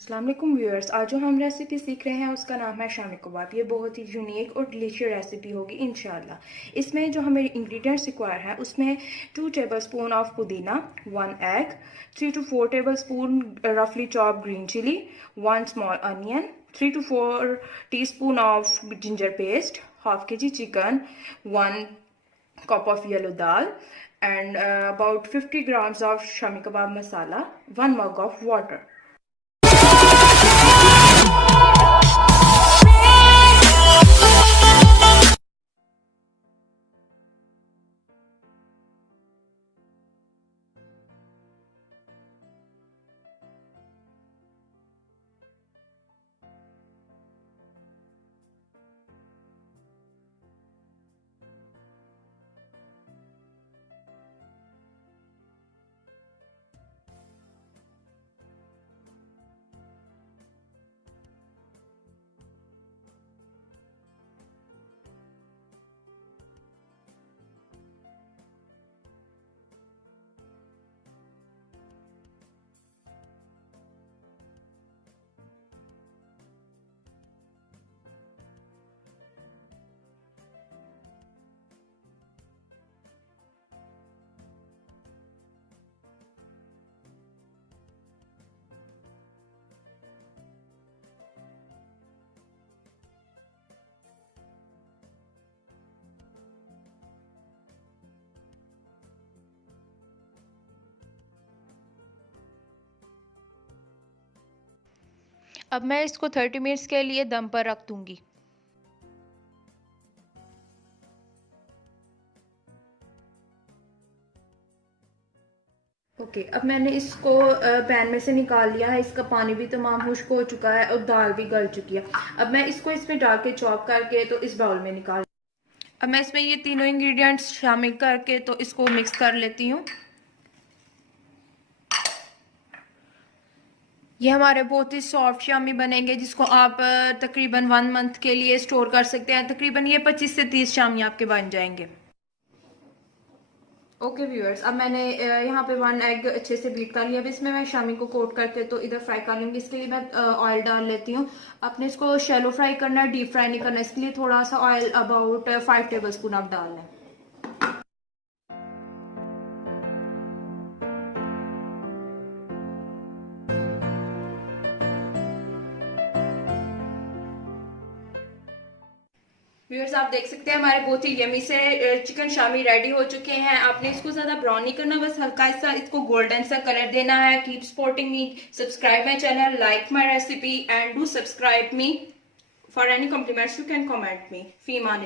अस्सलाम वालेकुम व्यूअर्स। आज जो हम रेसिपी सीख रहे हैं उसका नाम है शामी कबाब। ये बहुत ही यूनिक और डिलीशियस रेसिपी होगी इंशाल्लाह। इसमें जो हमें इंग्रेडिएंट्स रिक्वायर है उसमें 2 tablespoon of pudina, 1 egg, 3 to 4 tablespoon रफली chop green chilli, 1 small onion, 3 to 4 teaspoon of ginger paste, half K G chicken, 1 cup of yellow dal, and about 50 grams of shami kebab masala, 1 mug of water. अब मैं इसको 30 minutes के लिए दम पर रख दूंगी। ओके, अब मैंने इसको पैन में से निकाल लिया है। इसका पानी भी तमाम खुश्क हो चुका है और दाल भी गल चुकी है। अब मैं इसको इसमें डाल के चॉप करके तो इस बाउल में निकाल। अब मैं इसमें ये तीनों इंग्रेडिएंट्स शामिल करके तो इसको मिक्स कर लेती हूँ। ये हमारे बहुत ही सॉफ्ट शामी बनेंगे जिसको आप तकरीबन 1 मंथ के लिए स्टोर कर सकते हैं। तकरीबन ये 25 से 30 शामी आपके बन जाएंगे। ओके व्यूअर्स, अब मैंने यहाँ पे 1 एग अच्छे से बीट कर लिया। अब इसमें मैं शामी को कोट करके तो इधर फ्राई कर लूँगी। इसके लिए मैं ऑयल डाल लेती हूँ। आपने इसको शैलो फ्राई करना है, डीप फ्राई नहीं करना। इसके लिए थोड़ा सा ऑयल अबाउट 5 टेबलस्पून आप डाल लें। व्यूअर्स, आप देख सकते हैं हमारे बहुत ही यमी से चिकन शामी रेडी हो चुके हैं। आपने इसको ज्यादा ब्राउन नहीं करना, बस हल्का सा इसको गोल्डन सा कलर देना है। Keep supporting me, subscribe my channel, like my recipe and do subscribe me. For any compliments you can comment me. फी मान